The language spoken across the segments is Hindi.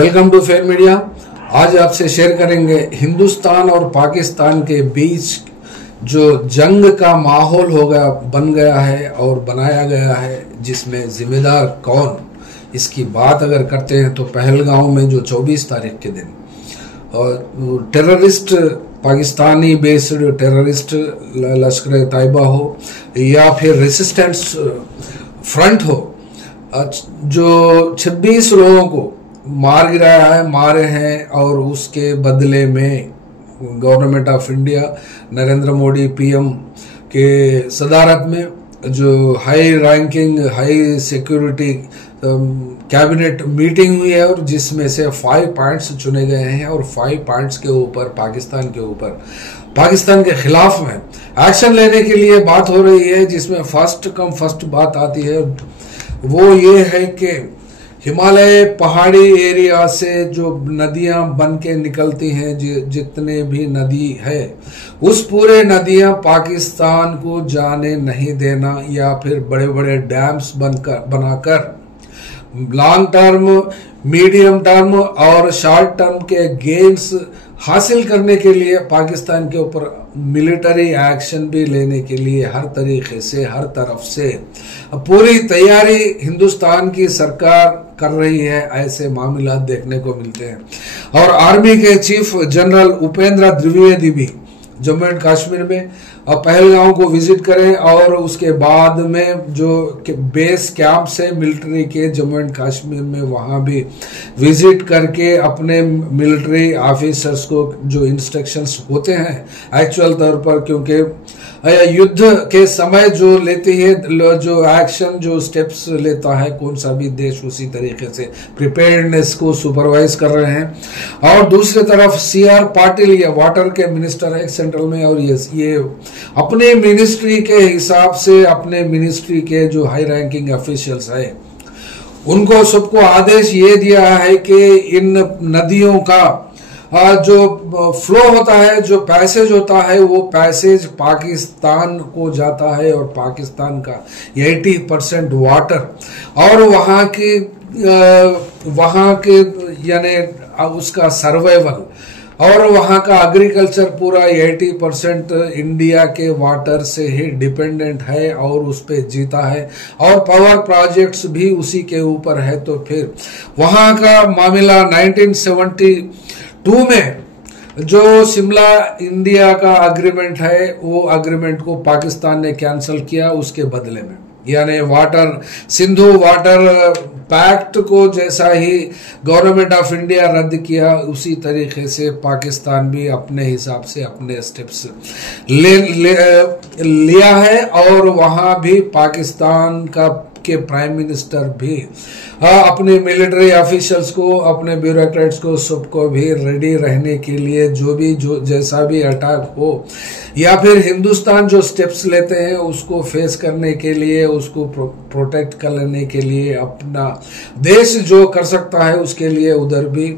Welcome to fair media. आज आपसे शेयर करेंगे हिंदुस्तान और पाकिस्तान के बीच जो जंग का माहौल बन गया है और बनाया गया है, जिसमें जिम्मेदार कौन, इसकी बात अगर करते हैं तो पहलगांव में जो 24 तारीख के दिन और टेररिस्ट, पाकिस्तानी बेस्ड टेररिस्ट लश्कर तैयबा हो या फिर रेसिस्टेंस फ्रंट हो, जो 26 लोगों को मार गिराया है, मारे हैं, और उसके बदले में government of India Narendra Modi PM के सदारत में जो high ranking high security cabinet meeting हुई है और जिसमें से 5 पॉइंट्स चुने गए हैं और 5 पॉइंट्स के ऊपर पाकिस्तान के खिलाफ में एक्शन लेने के लिए बात हो रही है, जिसमें फर्स्ट बात आती है वो ये है कि हिमालय पहाड़ी एरिया से जो नदियां बन के निकलती हैं, जितने भी नदी है, उस पूरे नदियां पाकिस्तान को जाने नहीं देना या फिर बड़े बड़े डैम्स बनाकर लॉन्ग टर्म, मीडियम टर्म और शॉर्ट टर्म के गेन्स हासिल करने के लिए पाकिस्तान के ऊपर मिलिट्री एक्शन भी लेने के लिए हर तरीके से, हर तरफ से पूरी तैयारी हिंदुस्तान की सरकार कर रही है। ऐसे मामला देखने को मिलते हैं और आर्मी के चीफ जनरल उपेंद्र द्विवेदी भी जम्मू एंड कश्मीर में पहलगांव को विजिट करें और उसके बाद में जो बेस कैंप से मिलिट्री के जम्मू एंड कश्मीर में वहां भी विजिट करके अपने मिलिट्री ऑफिसर्स को जो इंस्ट्रक्शंस होते हैं एक्चुअल तौर पर, क्योंकि युद्ध के समय जो लेती है, जो एक्शन, जो स्टेप्स लेता है कौन सा भी देश, उसी तरीके से प्रिपेयर्डनेस को सुपरवाइज कर रहे हैं। और दूसरी तरफ CR पाटिल, ये वाटर के मिनिस्टर है सेंट्रल में, और ये अपने मिनिस्ट्री के हिसाब से, अपने मिनिस्ट्री के जो हाई रैंकिंग ऑफिशियल्स है, उनको सबको आदेश ये दिया है कि इन नदियों का जो फ्लो होता है, जो पैसेज होता है, वो पैसेज पाकिस्तान को जाता है और पाकिस्तान का 80% वाटर और वहाँ के यानी उसका सर्वाइवल और वहाँ का एग्रीकल्चर पूरा 80% इंडिया के वाटर से ही डिपेंडेंट है और उस पे जीता है, और पावर प्रोजेक्ट्स भी उसी के ऊपर है। तो फिर वहाँ का मामला 1972 में जो शिमला इंडिया का एग्रीमेंट है, वो एग्रीमेंट को पाकिस्तान ने कैंसिल किया उसके बदले में, यानी सिंधु वाटर पैक्ट को जैसा ही गवर्नमेंट ऑफ इंडिया रद्द किया, उसी तरीके से पाकिस्तान भी अपने हिसाब से अपने स्टेप्स लिया है। और वहां भी पाकिस्तान के प्राइम मिनिस्टर भी अपने मिलिट्री ऑफिशियल्स को, अपने ब्यूरोक्रेट्स को, सबको भी रेडी रहने के लिए जो जैसा भी अटैक हो या फिर हिंदुस्तान जो स्टेप्स लेते हैं उसको फेस करने के लिए, उसको प्रोटेक्ट कर लेने के लिए, अपना देश जो कर सकता है उसके लिए उधर भी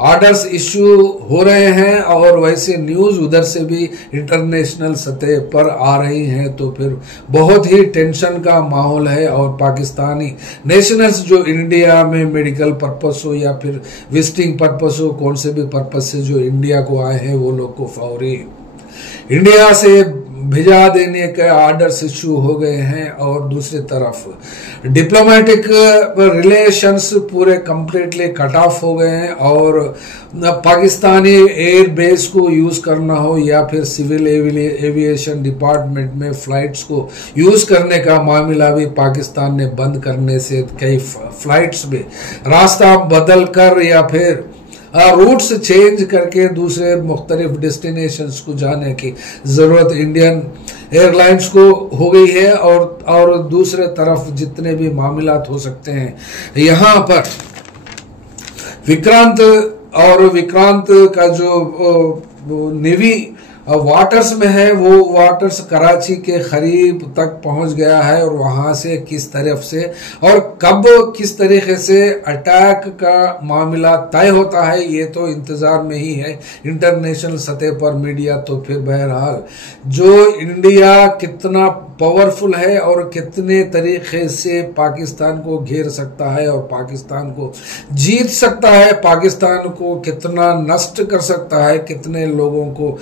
ऑर्डर्स इश्यू हो रहे हैं। और वैसे न्यूज उधर से भी इंटरनेशनल सतह पर आ रही हैं, तो फिर बहुत ही टेंशन का माहौल है। और पाकिस्तानी नेशनल्स जो इंडिया में मेडिकल पर्पस हो या फिर विजिटिंग पर्पस हो, कौन से भी पर्पस से जो इंडिया को आए हैं, वो लोग को फौरी इंडिया से भिजा देने के ऑर्डर्स इश्यू हो गए हैं। और दूसरी तरफ डिप्लोमेटिक रिलेशंस पूरे कंप्लीटली कट ऑफ हो गए हैं और पाकिस्तानी एयर बेस को यूज करना हो या फिर सिविल एविएशन डिपार्टमेंट में फ्लाइट्स को यूज करने का मामला भी पाकिस्तान ने बंद करने से कई फ्लाइट्स में रास्ता बदल कर या फिर रूट्स चेंज करके दूसरे मुख्तलिफ डेस्टिनेशंस को जाने की जरूरत इंडियन एयरलाइंस को हो गई है। और दूसरे तरफ जितने भी मामलात हो सकते हैं, यहाँ पर विक्रांत का जो नेवी वाटर्स में है, वो वाटर्स कराची के करीब तक पहुंच गया है और वहां से किस तरफ से और कब किस तरीके से अटैक का मामला तय होता है ये तो इंतजार में ही है इंटरनेशनल सतह पर मीडिया। तो फिर बहरहाल जो इंडिया कितना पावरफुल है और कितने तरीके से पाकिस्तान को घेर सकता है और पाकिस्तान को जीत सकता है, पाकिस्तान को कितना नष्ट कर सकता है, कितने लोगों को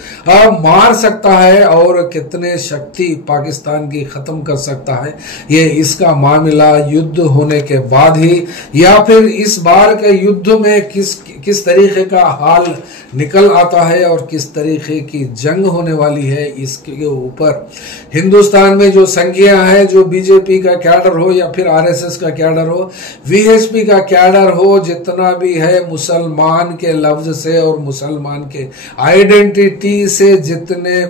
मार सकता है और कितने शक्ति पाकिस्तान की खत्म कर सकता है, ये इसका मामला युद्ध होने के बाद ही या फिर इस बार के युद्ध में किस तरीके का हाल निकल आता है और किस तरीके की जंग होने वाली है, इसके ऊपर हिंदुस्तान में जो संख्या है, जो बीजेपी का कैडर हो या फिर आरएसएस का कैडर हो, वीएचपी का कैडर हो, जितना भी है मुसलमान के लफ्ज से और मुसलमान के आइडेंटिटी से जितने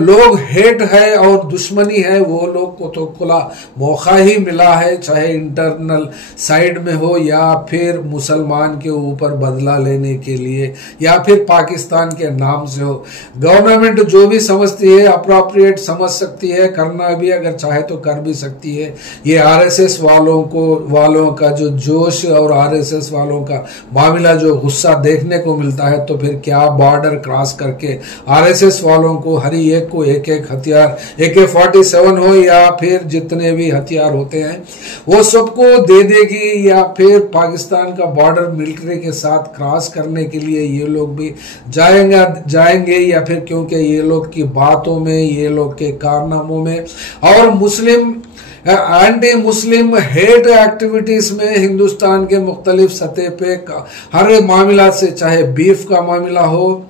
लोग हेट है और दुश्मनी है, वो लोग को तो खुला मौका ही मिला है, चाहे इंटरनल साइड में हो या फिर मुसलमान के ऊपर बदला लेने के लिए या फिर पाकिस्तान के नाम से हो। गवर्नमेंट जो भी समझती है अप्रोप्रिएट समझ सकती है, करना भी अगर चाहे तो कर भी सकती है। ये आरएसएस वालों का जो जोश और आरएसएस वालों का मामला जो गुस्सा देखने को मिलता है, तो फिर क्या बॉर्डर क्रॉस करके आरएसएस वालों को हर एक को एक एक हथियार AK-47 हो या फिर जितने भी हथियार होते हैं वो सबको दे देगी या फिर पाकिस्तान का बॉर्डर मिलिट्री के साथ क्रॉस करने के लिए ये लोग भी जाएंगे या फिर क्योंकि ये लोग की बातों में, ये लोग के कारनामों में और मुस्लिम एंटी मुस्लिम हेट एक्टिविटीज में हिंदुस्तान के मुख्तलिफ सतह पे हर मामला से, चाहे बीफ का मामला हो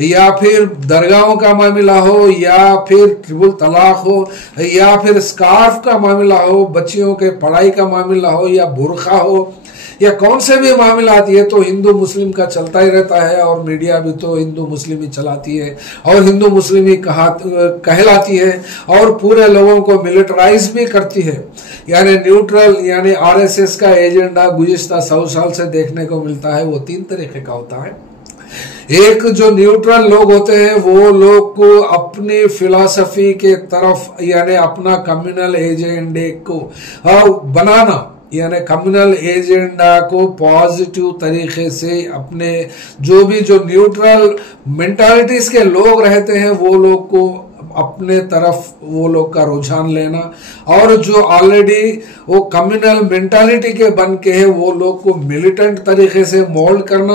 या फिर दरगाहों का मामला हो या फिर ट्रिपल तलाक हो या फिर स्कार्फ का मामला हो, बच्चियों के पढ़ाई का मामला हो या बुरखा हो या कौन से भी मामला आती है, तो हिंदू मुस्लिम का चलता ही रहता है और मीडिया भी तो हिंदू मुस्लिम ही चलाती है और हिंदू मुस्लिम ही कहलाती है और पूरे लोगों को मिलिटराइज भी करती है। यानी न्यूट्रल, यानी आरएसएस का एजेंडा गुज़िश्ता 100 साल से देखने को मिलता है, वो 3 तरीके का होता है। एक जो न्यूट्रल लोग होते हैं वो लोग को अपनी फिलॉसफी के तरफ यानी अपना कम्युनल एजेंडे को बनाना, यानी कम्युनल एजेंडा को पॉजिटिव तरीके से अपने जो न्यूट्रल मेंटालिटीज के लोग रहते हैं वो लोग को अपने तरफ वो लोग का रुझान लेना और जो ऑलरेडी वो कम्युनल मेंटालिटी के बन के है वो लोग को मिलिटेंट तरीके से मोल्ड करना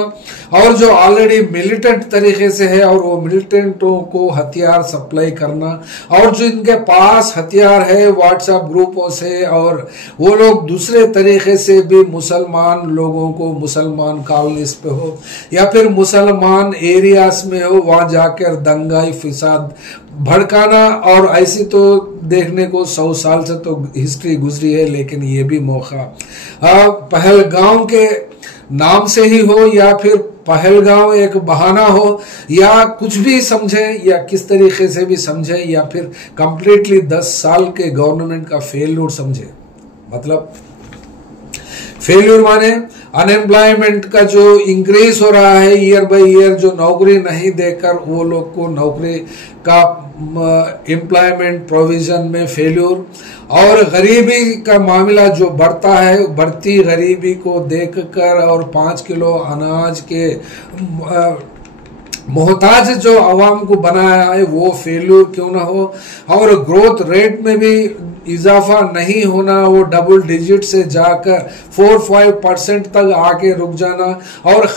और जो ऑलरेडी मिलिटेंट तरीके से है और वो मिलिटेंटों को हथियार सप्लाई करना और जो इनके पास हथियार है व्हाट्सएप ग्रुपों से और वो लोग दूसरे तरीके से भी मुसलमान लोगों को मुसलमान कॉलोनीज पे हो या फिर मुसलमान एरियाज में हो वहां जाकर दंगाई फिसाद भड़काना। और ऐसी तो देखने को 100 साल से तो हिस्ट्री गुजरी है, लेकिन ये भी मौका पहलगांव के नाम से ही हो या फिर पहलगांव एक बहाना हो या कुछ भी समझे या किस तरीके से भी समझे या फिर कंप्लीटली 10 साल के गवर्नमेंट का फेल्यूर समझे। मतलब फेल्यूर माने अनएम्प्लॉयमेंट का जो इंक्रीज हो रहा है ईयर बाय ईयर, जो नौकरी नहीं देकर वो लोग को नौकरी का एम्प्लॉयमेंट प्रोविजन में फेल्यूर और गरीबी का मामला जो बढ़ता है, बढ़ती गरीबी को देखकर और 5 किलो अनाज के मोहताज जो आवाम को बनाया है वो फेल्यूर क्यों ना हो और ग्रोथ रेट में भी इजाफा नहीं होना, वो डबल डिजिट से जाकर 4-5% तक आके रुक जाना और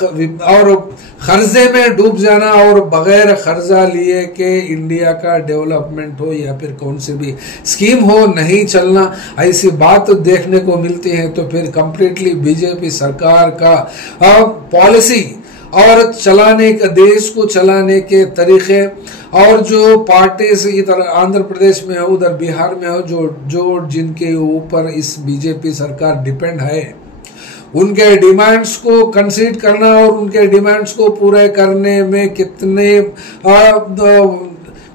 खर्जे में डूब जाना और बगैर खर्जा लिए के इंडिया का डेवलपमेंट हो या फिर कौन सी भी स्कीम हो नहीं चलना, ऐसी बात देखने को मिलती है। तो फिर कंप्लीटली बीजेपी सरकार का पॉलिसी और चलाने का, देश को चलाने के तरीके और जो पार्टीज इधर आंध्र प्रदेश में हो उधर बिहार में हो जो जिनके ऊपर इस बीजेपी सरकार डिपेंड है, उनके डिमांड्स को कंसीड करना और उनके डिमांड्स को पूरे करने में कितने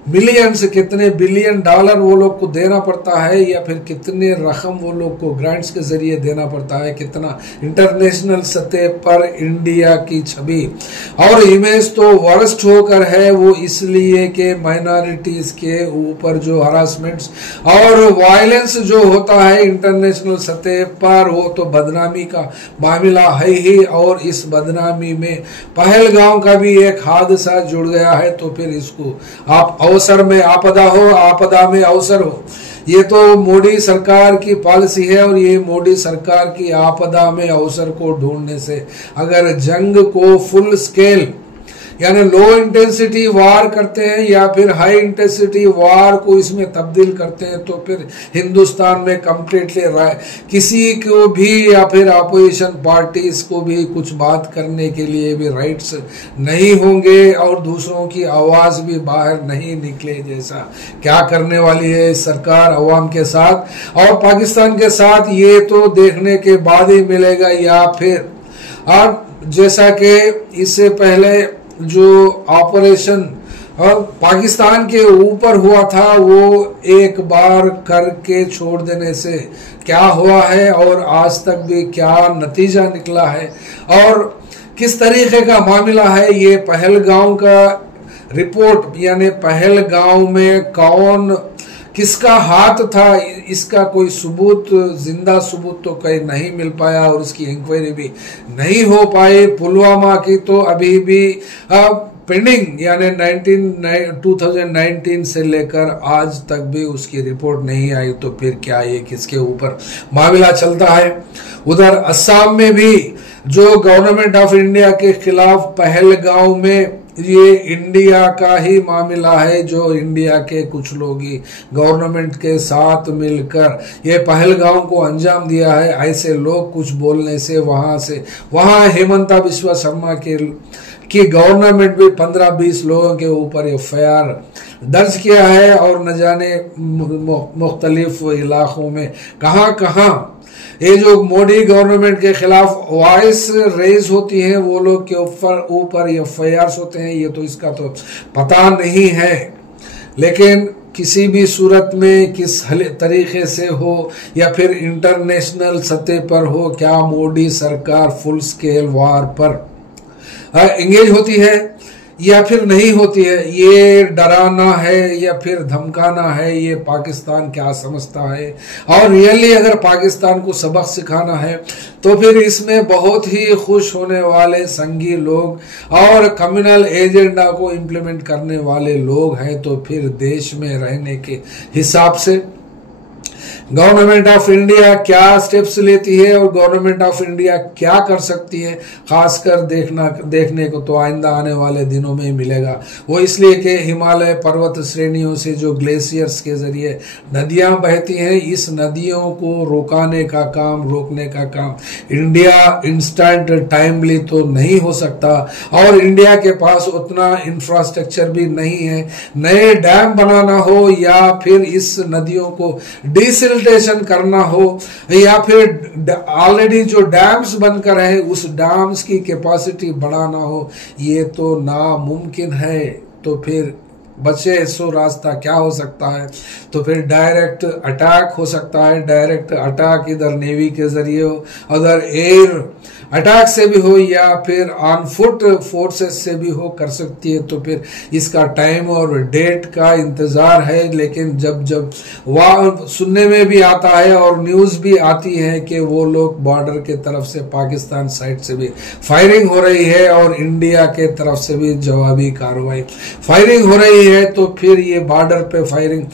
मिलियंस, कितने बिलियन डॉलर वो लोग को देना पड़ता है, या फिर कितने रकम वो लोग को ग्रांट्स के जरिए देना पड़ता है, कितना इंटरनेशनल सतह पर इंडिया की छवि और इमेज तो वर्स्ट होकर है। वो इसलिए कि माइनॉरिटीज के ऊपर जो हरासमेंट्स और वायलेंस जो होता है इंटरनेशनल सतह पर, वो तो बदनामी का मामला है ही, और इस बदनामी में पहलगांव का भी एक हादसा जुड़ गया है। तो फिर इसको आप अवसर में आपदा हो, आपदा में अवसर हो, ये तो मोदी सरकार की पॉलिसी है। और ये मोदी सरकार की आपदा में अवसर को ढूंढने से अगर जंग को फुल स्केल यानी लो इंटेंसिटी वार करते हैं या फिर हाई इंटेंसिटी वार को इसमें तब्दील करते हैं, तो फिर हिंदुस्तान में कम्प्लीटली किसी को भी या फिर अपोजिशन पार्टीज को भी कुछ बात करने के लिए भी राइट्स नहीं होंगे और दूसरों की आवाज भी बाहर नहीं निकले। जैसा क्या करने वाली है सरकार अवाम के साथ और पाकिस्तान के साथ, ये तो देखने के बाद ही मिलेगा। या फिर और जैसा कि इससे पहले जो ऑपरेशन पाकिस्तान के ऊपर हुआ था, वो एक बार करके छोड़ देने से क्या हुआ है और आज तक भी क्या नतीजा निकला है और किस तरीके का मामला है, ये पहलगांव का रिपोर्ट यानी पहलगांव में कौन किसका हाथ था, इसका कोई सबूत, जिंदा सबूत तो कहीं नहीं मिल पाया और उसकी इंक्वायरी भी नहीं हो पाई। पुलवामा की तो अभी भी पेंडिंग यानी 2019 से लेकर आज तक भी उसकी रिपोर्ट नहीं आई। तो फिर क्या ये किसके ऊपर मामला चलता है। उधर असम में भी जो गवर्नमेंट ऑफ इंडिया के खिलाफ पहलगांव में ये इंडिया का ही मामला है, जो इंडिया के कुछ लोग ही गवर्नमेंट के साथ मिलकर ये पहलगांव को अंजाम दिया है। ऐसे लोग कुछ बोलने से वहां हेमंता बिस्वा शर्मा की गवर्नमेंट भी 15-20 लोगों के ऊपर एफआईआर दर्ज किया है और न जाने मुख्तलिफ इलाकों में कहां ये जो मोदी गवर्नमेंट के खिलाफ वॉइस रेज होती है, वो लोग के ऊपर एफआईआर होते हैं। ये तो इसका तो पता नहीं है, लेकिन किसी भी सूरत में किस तरीके से हो या फिर इंटरनेशनल सतह पर हो, क्या मोदी सरकार फुल स्केल वार पर एंगेज होती है या फिर नहीं होती है, ये डराना है या फिर धमकाना है, ये पाकिस्तान क्या समझता है। और रियली अगर पाकिस्तान को सबक सिखाना है तो फिर इसमें बहुत ही खुश होने वाले संघी लोग और कम्युनल एजेंडा को इम्प्लीमेंट करने वाले लोग हैं। तो फिर देश में रहने के हिसाब से गवर्नमेंट ऑफ इंडिया क्या स्टेप्स लेती है और गवर्नमेंट ऑफ इंडिया क्या कर सकती है, खासकर देखने को तो आइंदा आने वाले दिनों में मिलेगा। वो इसलिए कि हिमालय पर्वत श्रेणियों से जो ग्लेशियर्स के जरिए नदियां बहती हैं, इस नदियों को रोकने का काम इंडिया इंस्टेंट टाइमली तो नहीं हो सकता और इंडिया के पास उतना इंफ्रास्ट्रक्चर भी नहीं है। नए डैम बनाना हो या फिर इस नदियों को डिसिल्टेशन करना हो या फिर ऑलरेडी जो डैम्स बनकर है उस डैम्स की कैपेसिटी बढ़ाना हो, ये तो नामुमकिन है। तो फिर बचे सो रास्ता क्या हो सकता है, तो फिर डायरेक्ट अटैक हो सकता है। डायरेक्ट अटैक इधर नेवी के जरिए हो, उधर एयर अटैक से भी हो या फिर ऑन फुट फोर्सेस से भी हो कर सकती है। तो फिर इसका टाइम और डेट का इंतजार है, लेकिन जब वह सुनने में भी आता है और न्यूज भी आती है कि वो लोग बॉर्डर के तरफ से पाकिस्तान साइड से भी फायरिंग हो रही है और इंडिया के तरफ से भी जवाबी कार्रवाई फायरिंग हो रही है। तो फिर ये बॉर्डर पे फायरिंग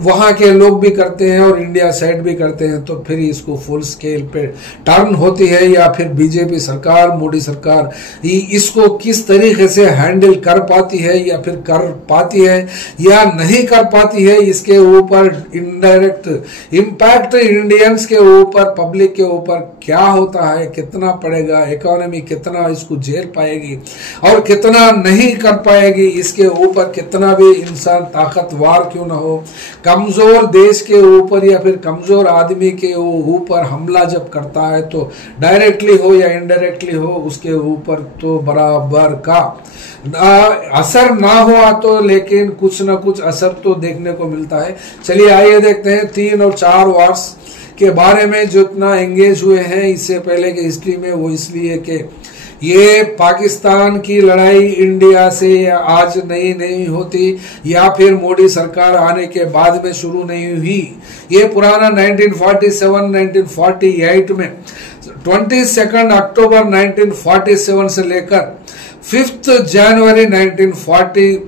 वहां के लोग भी करते हैं और इंडिया साइड भी करते हैं, तो फिर इसको फुल स्केल पे टर्न होती है या फिर बीजेपी सरकार, मोदी सरकार इसको किस तरीके से हैंडल कर पाती है या फिर कर पाती है या नहीं कर पाती है, इसके ऊपर इनडायरेक्ट इम्पैक्ट इंडियंस के ऊपर, पब्लिक के ऊपर क्या होता है, कितना पड़ेगा, इकोनॉमी कितना इसको झेल पाएगी और कितना नहीं कर पाएगी, इसके ऊपर कितना कितना भी इंसान ताकतवर क्यों ना हो, कमजोर देश के ऊपर या फिर कमजोर आदमी के ऊपर हमला जब करता है तो डायरेक्टली हो या इनडायरेक्टली हो उसके ऊपर तो बराबर का असर ना हुआ तो लेकिन कुछ ना कुछ असर तो देखने को मिलता है। चलिए आइए देखते हैं 3 और 4 वॉर्स के बारे में जितना एंगेज हुए हैं इससे पहले के हिस्ट्री में, वो इसलिए कि ये पाकिस्तान की लड़ाई इंडिया से आज नहीं होती या फिर मोदी सरकार आने के बाद में शुरू नहीं हुई। ये पुराना 1947-1948 में 22 अक्टूबर 1947 से लेकर 5 जनवरी 1949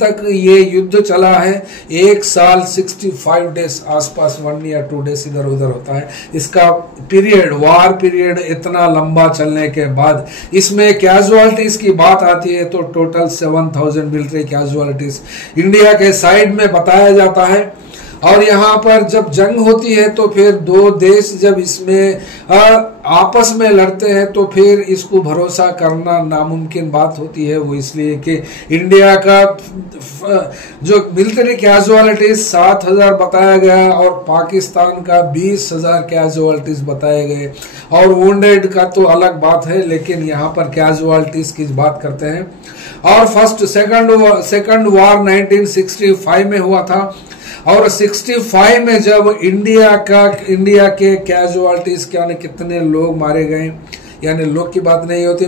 तक ये युद्ध चला है। 1 साल 65 डेज आसपास, 1 या 2 डेज इधर उधर होता है इसका पीरियड, वार पीरियड इतना लंबा चलने के बाद इसमें कैजुअलिटीज की बात आती है तो टोटल 7000 मिलिट्री कैजुअलिटीज इंडिया के साइड में बताया जाता है। और यहाँ पर जब जंग होती है तो फिर 2 देश जब इसमें आपस में लड़ते हैं तो फिर इसको भरोसा करना नामुमकिन बात होती है। वो इसलिए कि इंडिया का जो मिलिट्री कैजुअलिटीज 7000 बताया गया और पाकिस्तान का 20000 कैजुअलिटीज बताए गए, और वुंडेड का तो अलग बात है लेकिन यहाँ पर कैजुअलिटीज की बात करते हैं। और सेकंड वार 1965 में हुआ था, और 65 में जब इंडिया के कैजुअलिटीज यानी कितने लोग मारे गए, यानी लोग की बात नहीं होती,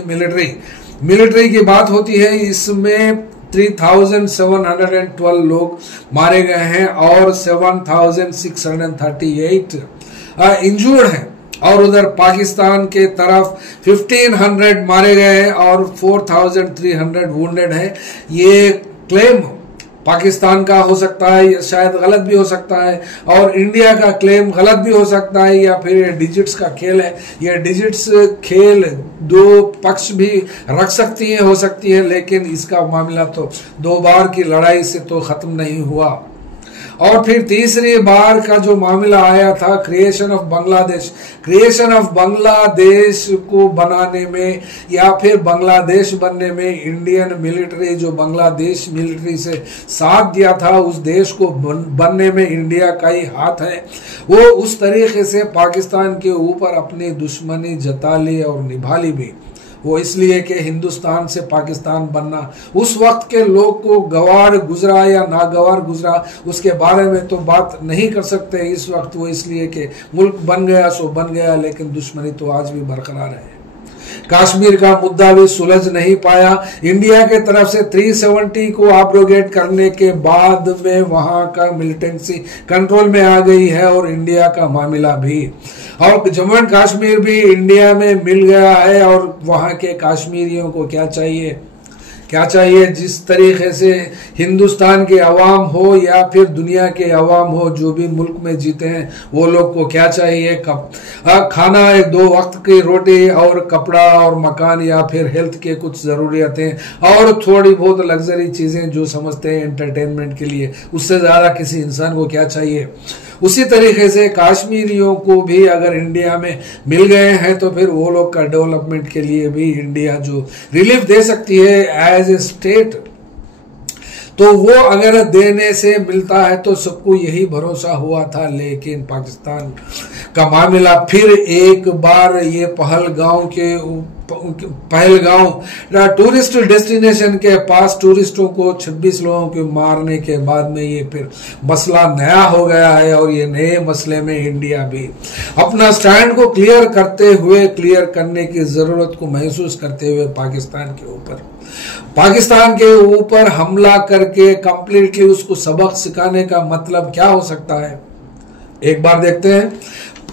मिलिट्री की बात होती है, इसमें 3712 लोग मारे गए हैं और 7638 इंजूर्ड हैं। और उधर पाकिस्तान के तरफ 1500 मारे गए हैं और 4300 वुंडेड है। ये क्लेम पाकिस्तान का हो सकता है, शायद गलत भी हो सकता है, और इंडिया का क्लेम गलत भी हो सकता है, या फिर ये डिजिट्स का खेल है। ये डिजिट्स खेल 2 पक्ष भी रख सकती है, हो सकती है, लेकिन इसका मामला तो 2 बार की लड़ाई से तो खत्म नहीं हुआ। और फिर तीसरी बार का जो मामला आया था क्रिएशन ऑफ बांग्लादेश को बनाने में या फिर बांग्लादेश बनने में इंडियन मिलिट्री जो बांग्लादेश मिलिट्री से साथ दिया था, उस देश को बनने में इंडिया का ही हाथ है। वो उस तरीके से पाकिस्तान के ऊपर अपनी दुश्मनी जता ली और निभा ली भी। वो इसलिए कि हिंदुस्तान से पाकिस्तान बनना उस वक्त के लोग को गवार गुजरा या नागवार गुजरा उसके बारे में तो बात नहीं कर सकते इस वक्त। वो इसलिए कि मुल्क बन गया सो बन गया, लेकिन दुश्मनी तो आज भी बरकरार है। कश्मीर का मुद्दा भी सुलझ नहीं पाया। इंडिया के तरफ से 370 को एब्रोगेट करने के बाद में वहां का मिलिटेंसी कंट्रोल में आ गई है और इंडिया का मामला भी, और जम्मू एंड कश्मीर भी इंडिया में मिल गया है। और वहां के कश्मीरियों को क्या चाहिए, जिस तरीके से हिंदुस्तान के अवाम हो या फिर दुनिया के अवाम हो जो भी मुल्क में जीते हैं, वो लोग को क्या चाहिए, खाना, 2 वक्त की रोटी और कपड़ा और मकान या फिर हेल्थ के कुछ ज़रूरियतें और थोड़ी बहुत लग्जरी चीज़ें जो समझते हैं एंटरटेनमेंट के लिए, उससे ज़्यादा किसी इंसान को क्या चाहिए। उसी तरीके से कश्मीरियों को भी अगर इंडिया में मिल गए हैं तो फिर वो लोग का डेवलपमेंट के लिए भी इंडिया जो रिलीफ दे सकती है एज ए स्टेट, तो वो अगर देने से मिलता है तो सबको यही भरोसा हुआ था। लेकिन पाकिस्तान का मामला फिर एक बार ये पहलगांव टूरिस्ट डेस्टिनेशन के पास टूरिस्टों को 26 लोगों के मारने के बाद में ये फिर मसला नया हो गया है। और ये नए मसले में इंडिया भी अपना स्टैंड को क्लियर करने की जरूरत को महसूस करते हुए पाकिस्तान के ऊपर हमला करके कंप्लीटली उसको सबक सिखाने का मतलब क्या हो सकता है, एक बार देखते हैं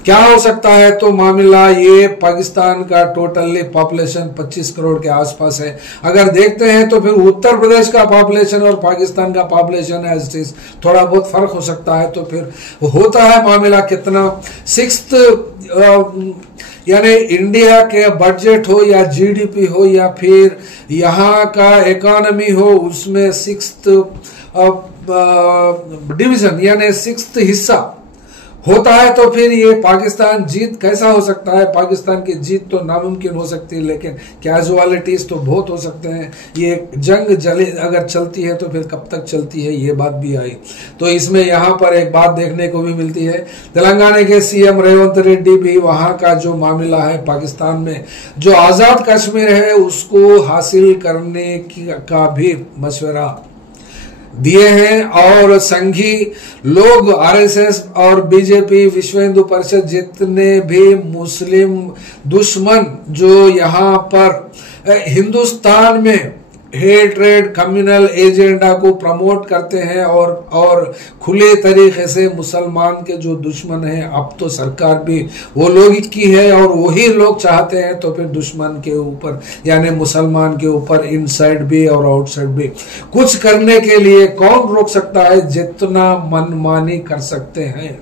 क्या हो सकता है। तो मामला ये पाकिस्तान का टोटली पॉपुलेशन 25 करोड़ के आसपास है। अगर देखते हैं तो फिर उत्तर प्रदेश का पॉपुलेशन और पाकिस्तान का पॉपुलेशन एज इट इज थोड़ा बहुत फर्क हो सकता है। तो फिर होता है मामला कितना 6th यानी इंडिया के बजट हो या जीडीपी हो या फिर यहाँ का इकोनॉमी हो, उसमें 6th डिवीजन यानी 6th हिस्सा होता है तो फिर ये पाकिस्तान जीत कैसा हो सकता है? पाकिस्तान की जीत तो नामुमकिन हो सकती है, लेकिन कैजुअलिटीज तो बहुत हो सकते हैं। ये जंग अगर चलती है तो फिर कब तक चलती है, ये बात भी आई। तो इसमें यहाँ पर एक बात देखने को भी मिलती है, तेलंगाना के सीएम रेवंत रेड्डी भी वहां का जो मामला है पाकिस्तान में जो आजाद कश्मीर है उसको हासिल करने का भी मशवरा दिए हैं। और संघी लोग, आरएसएस और बीजेपी, विश्व हिंदू परिषद जितने भी मुस्लिम दुश्मन जो यहाँ पर हिंदुस्तान में हेट्रेड कम्युनल एजेंडा को प्रमोट करते हैं और खुले तरीके से मुसलमान के जो दुश्मन हैं, अब तो सरकार भी वो लोग की है और वही लोग चाहते हैं तो फिर दुश्मन के ऊपर यानी मुसलमान के ऊपर इनसाइड भी और आउटसाइड भी कुछ करने के लिए कौन रोक सकता है? जितना मनमानी कर सकते हैं,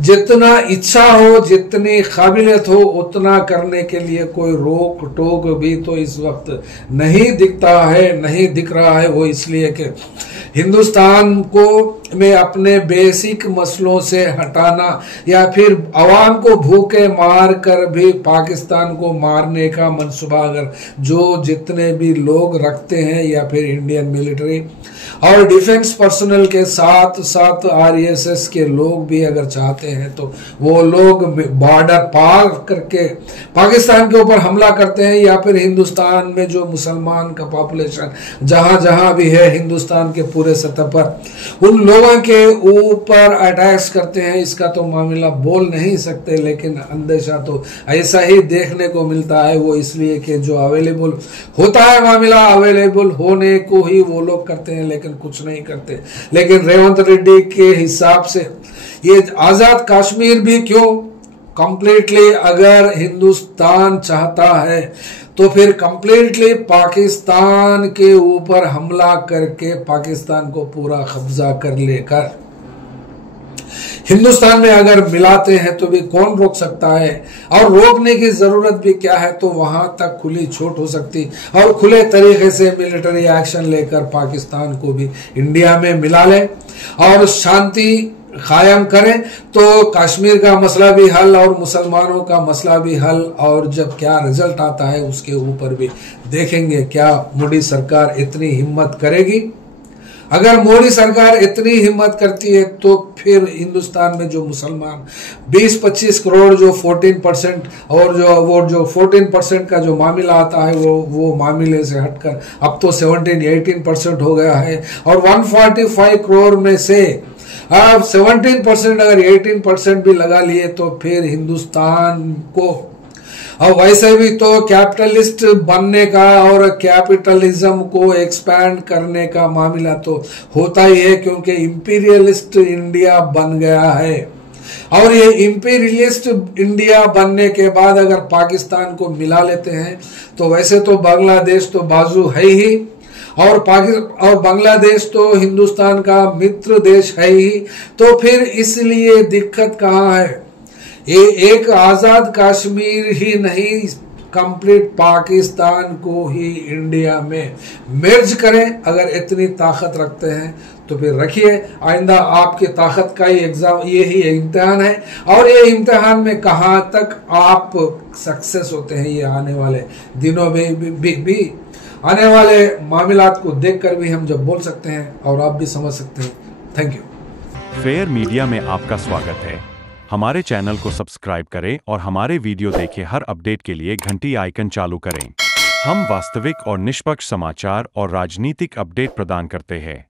जितना इच्छा हो, जितनी काबिलियत हो, उतना करने के लिए कोई रोक टोक भी तो इस वक्त नहीं दिखता है, नहीं दिख रहा है। वो इसलिए कि हिंदुस्तान को में अपने बेसिक मसलों से हटाना या फिर अवाम को भूखे मार कर भी पाकिस्तान को मारने का मंसूबा अगर जो जितने भी लोग रखते हैं या फिर इंडियन मिलिट्री और डिफेंस पर्सनल के साथ साथ आरएसएस के लोग भी अगर चाहते हैं तो वो लोग बॉर्डर पार करके पाकिस्तान के ऊपर हमला करते हैं या फिर हिंदुस्तान में जो मुसलमान का पॉपुलेशन जहां जहां भी है हिंदुस्तान के पूरे सतह पर उन लोगों के ऊपर अटैक्स करते हैं। इसका तो मामला बोल नहीं सकते, लेकिन अंदेशा तो ऐसा ही देखने को मिलता है। वो इसलिए कि जो अवेलेबल होता है मामला अवेलेबल होने को ही वो लोग करते हैं, लेकिन कुछ नहीं करते। लेकिन रेवंत रेड्डी के हिसाब से ये आजाद कश्मीर भी क्यों, कंप्लीटली अगर हिंदुस्तान चाहता है तो फिर कंप्लीटली पाकिस्तान के ऊपर हमला करके पाकिस्तान को पूरा कब्जा कर लेकर हिंदुस्तान में अगर मिलाते हैं तो भी कौन रोक सकता है? और रोकने की जरूरत भी क्या है? तो वहां तक खुली छूट हो सकती और खुले तरीके से मिलिट्री एक्शन लेकर पाकिस्तान को भी इंडिया में मिला ले और शांति कायम करें तो कश्मीर का मसला भी हल और मुसलमानों का मसला भी हल। और जब क्या रिजल्ट आता है उसके ऊपर भी देखेंगे क्या मोदी सरकार इतनी हिम्मत करेगी। अगर मोदी सरकार इतनी हिम्मत करती है तो फिर हिंदुस्तान में जो मुसलमान 20-25 करोड़ जो 14% और जो 14% का जो मामला आता है वो मामले से हटकर अब तो 17-18% हो गया है। और 145 करोड़ में से अब 17% अगर 18% भी लगा लिए तो फिर हिंदुस्तान को और वैसे भी तो कैपिटलिस्ट बनने का और कैपिटलिज्म को एक्सपैंड करने का मामला तो होता ही है, क्योंकि इंपीरियलिस्ट इंडिया बन गया है। और ये इंपीरियलिस्ट इंडिया बनने के बाद अगर पाकिस्तान को मिला लेते हैं तो वैसे तो बांग्लादेश तो बाजू है ही और बांग्लादेश तो हिंदुस्तान का मित्र देश है ही, तो फिर इसलिए दिक्कत कहाँ है? ये एक आजाद कश्मीर ही नहीं, कंप्लीट पाकिस्तान को ही इंडिया में मर्ज करें। अगर इतनी ताकत रखते हैं तो फिर रखिए, आइंदा आपकी ताकत का ही एग्जाम यही इम्तिहान है और ये इम्तिहान में कहाँ तक आप सक्सेस होते हैं ये आने वाले दिनों में भी आने वाले मामलात को देखकर भी हम जब बोल सकते हैं और आप भी समझ सकते हैं। Thank you. फेयर मीडिया में आपका स्वागत है। हमारे चैनल को सब्सक्राइब करें और हमारे वीडियो देखें। हर अपडेट के लिए घंटी आइकन चालू करें। हम वास्तविक और निष्पक्ष समाचार और राजनीतिक अपडेट प्रदान करते हैं।